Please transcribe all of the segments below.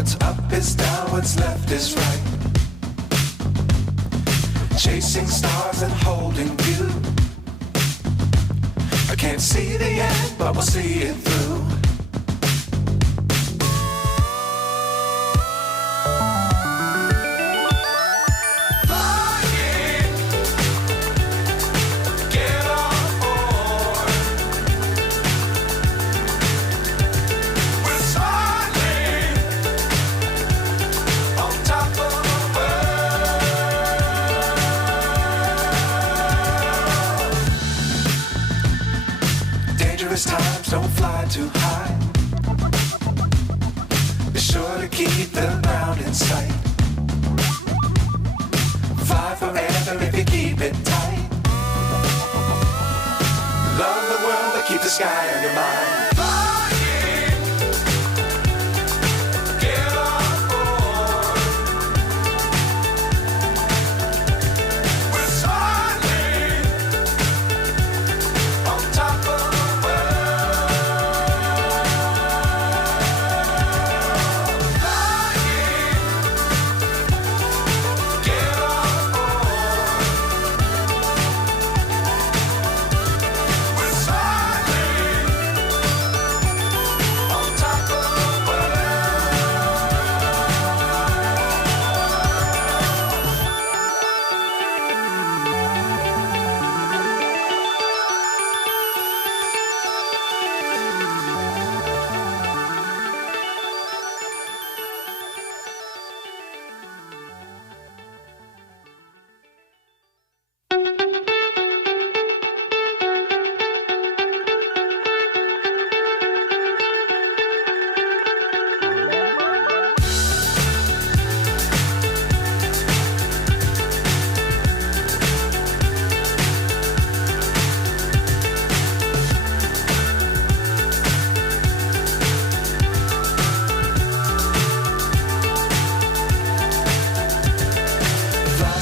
What's up is down, what's left is right. Chasing stars and holding you. I can't see the end, but we'll see it through. Times don't fly too high. Be sure to keep the ground in sight. Fly forever if you keep it tight. Love the world but keep the sky on your mind.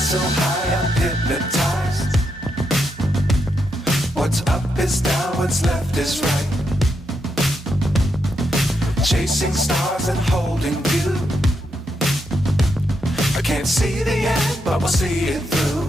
So high I'm hypnotized. What's up is down, what's left is right. Chasing stars and holding you. I can't see the end, but we'll see it through.